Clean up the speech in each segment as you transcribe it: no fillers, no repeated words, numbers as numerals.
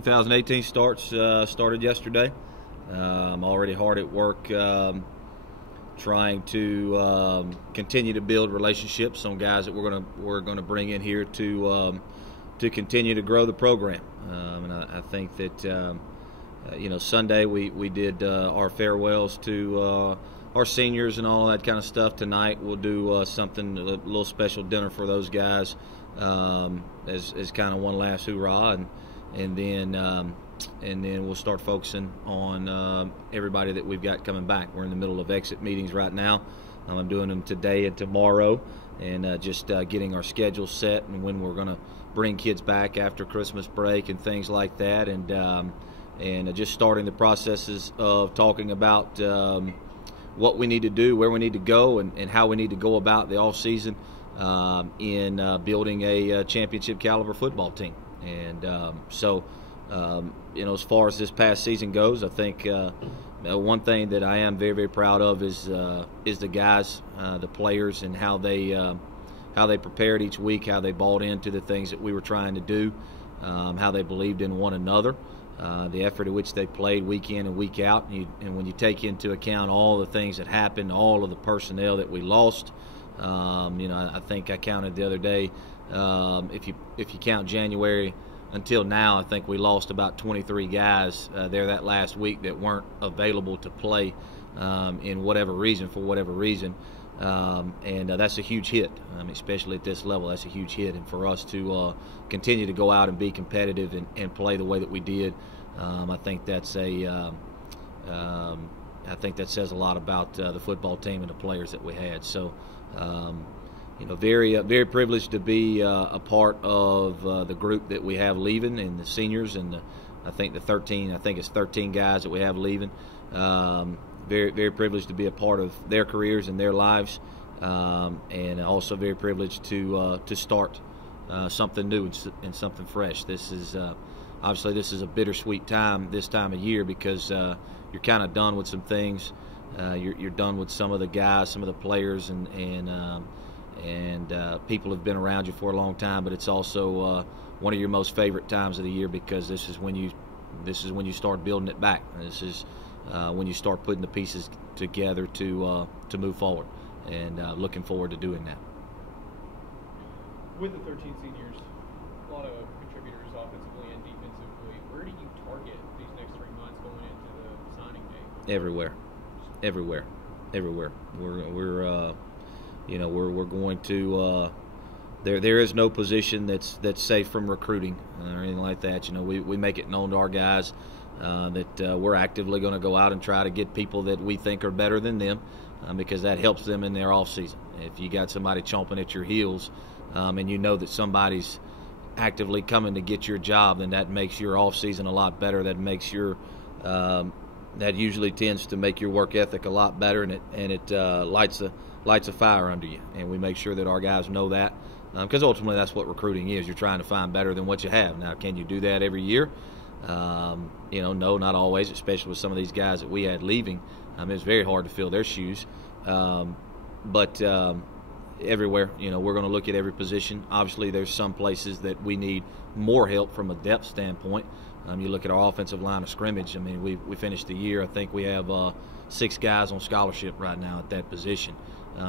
2018 started yesterday. I'm already hard at work trying to continue to build relationships on guys that we're gonna bring in here to continue to grow the program. And I think that Sunday we did our farewells to our seniors and all that kind of stuff. Tonight we'll do something, a little special dinner for those guys as kind of one last hoorah, and then we'll start focusing on everybody that we've got coming back. We're in the middle of exit meetings right now. I'm doing them today and tomorrow, and just getting our schedule set and when we're going to bring kids back after Christmas break and things like that, and just starting the processes of talking about what we need to do, where we need to go, and how we need to go about the off season in building a championship caliber football team. And as far as this past season goes, I think one thing that I am very, very proud of is the guys, the players, and how they prepared each week, how they bought into the things that we were trying to do, how they believed in one another, the effort at which they played week in and week out. And when you take into account all the things that happened, all of the personnel that we lost, I think I counted the other day, if you count January until now, I think we lost about 23 guys there that last week that weren't available to play for whatever reason. And that's a huge hit, especially at this level. That's a huge hit. And for us to continue to go out and be competitive and play the way that we did, I think that says a lot about the football team and the players that we had. So, very privileged to be a part of the group that we have leaving, and the seniors, and I think it's 13 guys that we have leaving. Very, very privileged to be a part of their careers and their lives, and also very privileged to start something new and something fresh. This is obviously a bittersweet time this time of year, because you're kind of done with some things. You're done with some of the guys, some of the players, and people have been around you for a long time. But it's also one of your most favorite times of the year, because this is when you start building it back. This is when you start putting the pieces together to move forward, and looking forward to doing that. With the 13 seniors, a lot of contributors offensively and defensively, where do you target these next 3 months going into the signing day? Everywhere. We're going to. There is no position that's safe from recruiting or anything like that. We make it known to our guys that we're actively going to go out and try to get people that we think are better than them, because that helps them in their off season. If you got somebody chomping at your heels, and you know that somebody's actively coming to get your job, then that makes your off season a lot better. That makes your that usually tends to make your work ethic a lot better, and it lights a fire under you. And we make sure that our guys know that, because ultimately that's what recruiting is. You're trying to find better than what you have. Now, can you do that every year? No, not always, especially with some of these guys that we had leaving. It's very hard to fill their shoes. But everywhere, we're going to look at every position. Obviously, there's some places that we need more help from a depth standpoint. You look at our offensive line of scrimmage. We finished the year, I think we have 6 guys on scholarship right now at that position.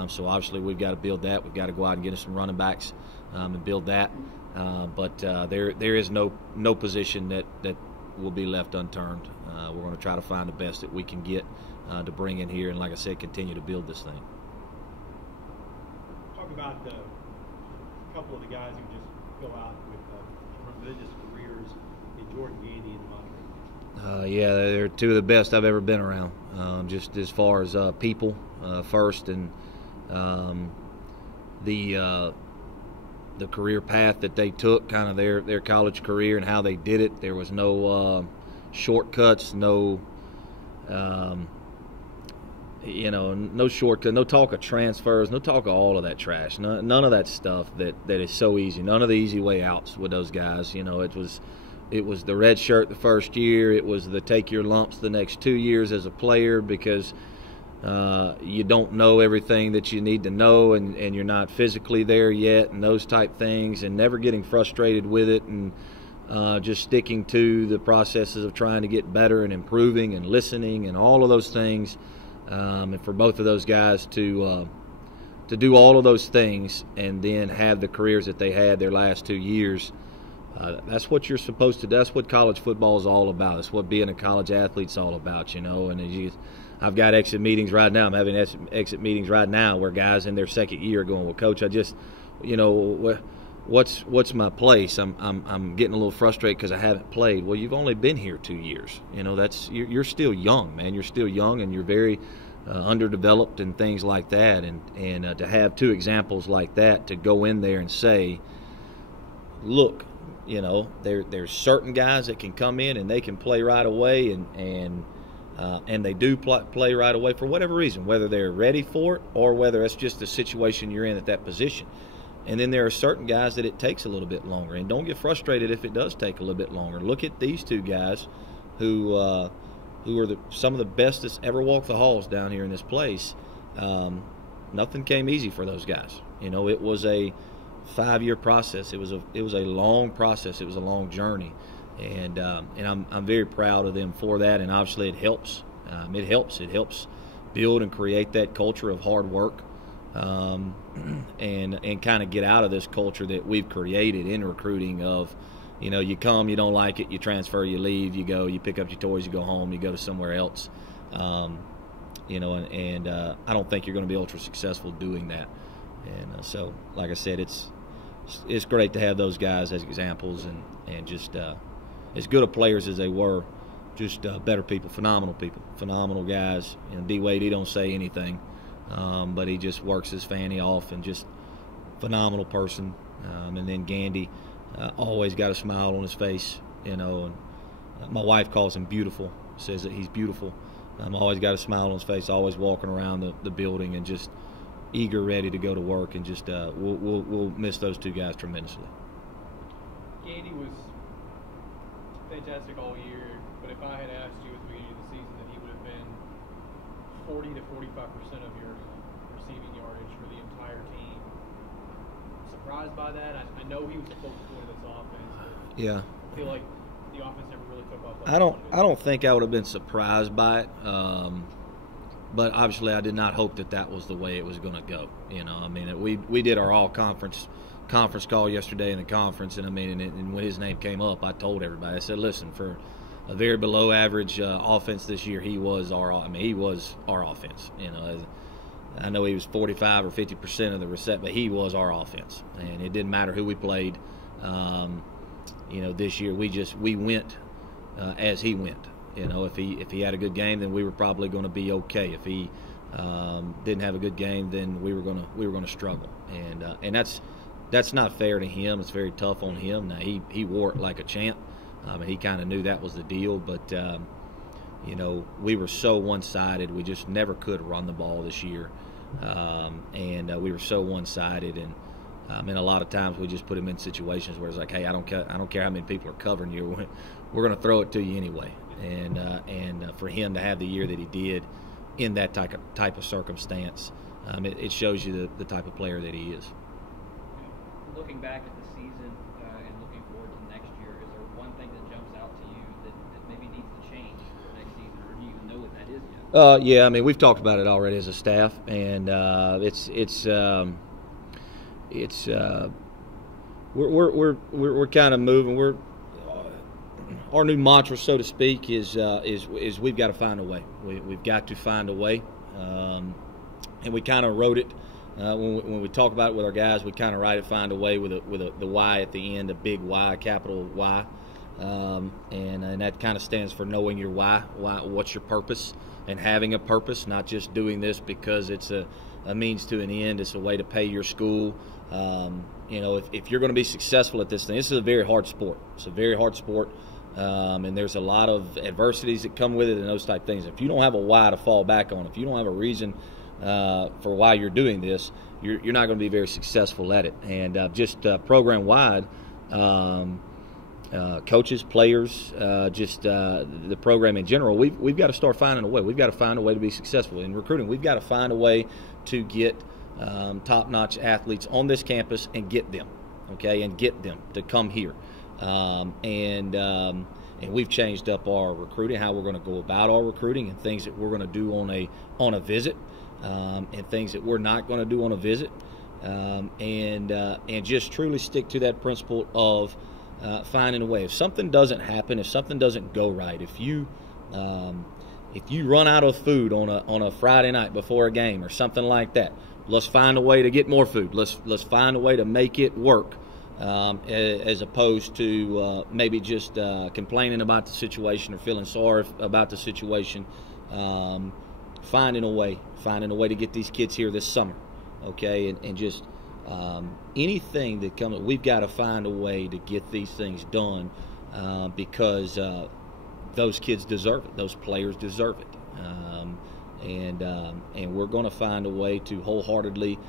So obviously we've got to build that. We've got to go out and get us some running backs and build that. But there is no position that will be left unturned. We're going to try to find the best that we can get to bring in here, and like I said, continue to build this thing. Talk about a couple of the guys who just go out with tremendous careers in Jordan Gandy and Montre. Yeah, they're 2 of the best I've ever been around. Just as far as people first, and the career path that they took, kind of their college career and how they did it. There was no shortcuts, no shortcut, no talk of transfers, no talk of all of that trash, none of that stuff that is so easy, none of the easy way outs with those guys. It was the red shirt the first year. It was the take your lumps the next 2 years as a player, because you don't know everything that you need to know, and you're not physically there yet, and those type things, and never getting frustrated with it, and just sticking to the processes of trying to get better and improving and listening and all of those things, and for both of those guys to do all of those things and then have the careers that they had their last 2 years. That's what you're supposed to do. That's what college football is all about. That's what being a college athlete's all about, And I've got exit meetings right now. I'm having exit meetings right now where guys in their second year are going, well, Coach, I just, what's my place? I'm getting a little frustrated because I haven't played. Well, you've only been here 2 years. You're still young, man. You're still young, and you're very underdeveloped and things like that. And to have two examples like that to go in there and say, look, there's certain guys that can come in and they can play right away, and they do play right away for whatever reason, whether they're ready for it or whether it's just the situation you're in at that position. And then there are certain guys that it takes a little bit longer. And don't get frustrated if it does take a little bit longer. Look at these two guys who are some of the best that's ever walked the halls down here in this place. Nothing came easy for those guys. It was a 5-year process. It was a long process. It was a long journey, and I'm very proud of them for that. And obviously, it helps. It helps build and create that culture of hard work, and kind of get out of this culture that we've created in recruiting of, you come, you don't like it, you transfer, you leave, you go, you pick up your toys, you go home, you go to somewhere else. I don't think you're going to be ultra successful doing that. And so, like I said, it's great to have those guys as examples, and just as good of players as they were, just better people, phenomenal guys. D. Wade, he don't say anything, but he just works his fanny off, and just phenomenal person. And then Gandy, always got a smile on his face, and my wife calls him beautiful, says that he's beautiful. Always got a smile on his face, always walking around the building and just eager, ready to go to work, and just we'll miss those two guys tremendously. Gandy was fantastic all year, but if I had asked you at the beginning of the season that he would have been 40 to 45% of your receiving yardage for the entire team, surprised by that? I know he was the focal point of this offense. Yeah. I feel like the offense never really took off. I don't think I would have been surprised by it. But obviously, I did not hope that was the way it was going to go. We did our all conference call yesterday in the conference, and and when his name came up, I told everybody. I said, listen, for a very below average offense this year, he was our offense. I know he was 45 or 50% of the reception, but he was our offense, and it didn't matter who we played. This year we went as he went. If he had a good game, then we were probably going to be okay. If he didn't have a good game, then we were going to struggle. And that's not fair to him. It's very tough on him. Now he wore it like a champ. He kind of knew that was the deal. But we were so one-sided. We just never could run the ball this year, and we were so one-sided. And a lot of times we just put him in situations where it's like, hey, I don't care how many people are covering you. We're going to throw it to you anyway. And for him to have the year that he did in that type of circumstance, it shows you the type of player that he is. Looking back at the season and looking forward to next year, is there one thing that jumps out to you that maybe needs to change for next season, or do you even know what that is yet? Yeah, we've talked about it already as a staff, and we're kind of moving. Our new mantra, so to speak, is we've got to find a way. We've got to find a way, and we kind of wrote it when we talk about it with our guys. We kind of write it, find a way with the Y at the end, a big Y, capital Y, and that kind of stands for knowing your why. What's your purpose, and having a purpose, not just doing this because it's a means to an end. It's a way to pay your school. If you're going to be successful at this thing, this is a very hard sport. It's a very hard sport. And there's a lot of adversities that come with it and those type things. If you don't have a why to fall back on, if you don't have a reason for why you're doing this, you're not going to be very successful at it. And just program-wide, coaches, players, the program in general, we've got to start finding a way. We've got to find a way to be successful. In recruiting, we've got to find a way to get top-notch athletes on this campus and get them, and get them to come here. And we've changed up our recruiting, how we're going to go about our recruiting, and things that we're going to do on a visit, and things that we're not going to do on a visit, and just truly stick to that principle of finding a way. If something doesn't happen, if something doesn't go right, if you run out of food on a Friday night before a game or something like that, let's find a way to get more food. Let's find a way to make it work. As opposed to maybe just complaining about the situation or feeling sorry about the situation, finding a way to get these kids here this summer, okay, and just anything that comes, we've got to find a way to get these things done because those kids deserve it, those players deserve it, and we're going to find a way to wholeheartedly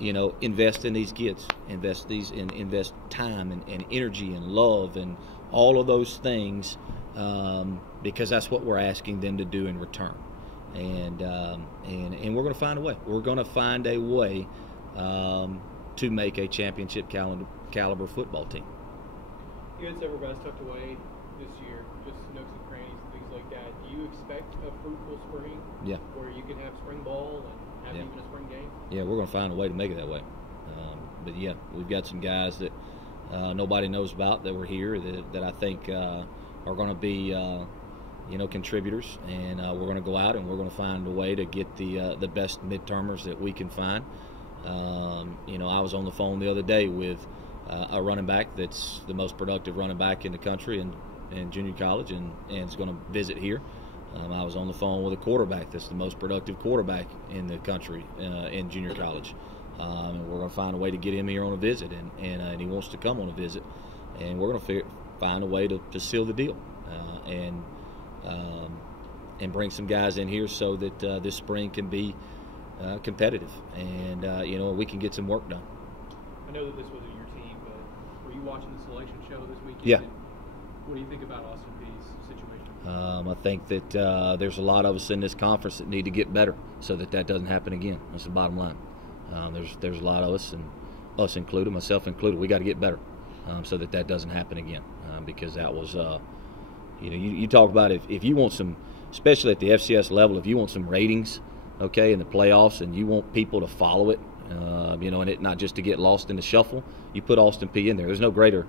invest in these kids, invest time and energy and love and all of those things, because that's what we're asking them to do in return. And we're going to find a way. We're going to find a way to make a championship caliber football team. You had several guys tucked away this year, just nooks and crannies and things like that. Do you expect a fruitful spring? Yeah. Where you could have spring ball and have even a spring game? Yeah, we're going to find a way to make it that way. But yeah, we've got some guys that nobody knows about that were here that I think are going to be contributors, and we're going to go out and we're going to find a way to get the best mid-termers that we can find. I was on the phone the other day with a running back that's the most productive running back in the country in junior college and is going to visit here. I was on the phone with a quarterback that's the most productive quarterback in the country in junior college. And we're going to find a way to get him here on a visit, and he wants to come on a visit. And we're going to find a way to seal the deal and bring some guys in here so that this spring can be competitive and, we can get some work done. I know that this wasn't your team, but were you watching the selection show this weekend? Yeah. And what do you think about Austin Peay's situation? I think that there's a lot of us in this conference that need to get better so that doesn't happen again. That's the bottom line. There's a lot of us, and us included, myself included, we got to get better so that doesn't happen again, because that was, you talk about if you want some, especially at the FCS level, if you want some ratings, okay, in the playoffs, and you want people to follow it, and it not just to get lost in the shuffle, you put Austin Peay in there. There's no greater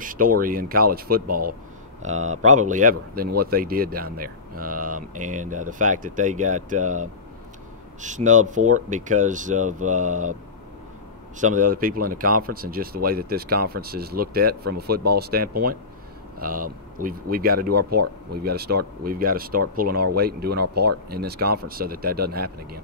story in college football probably ever than what they did down there, and the fact that they got snubbed for it because of some of the other people in the conference and just the way that this conference is looked at from a football standpoint. We've got to do our part. We've got to start pulling our weight and doing our part in this conference so that doesn't happen again.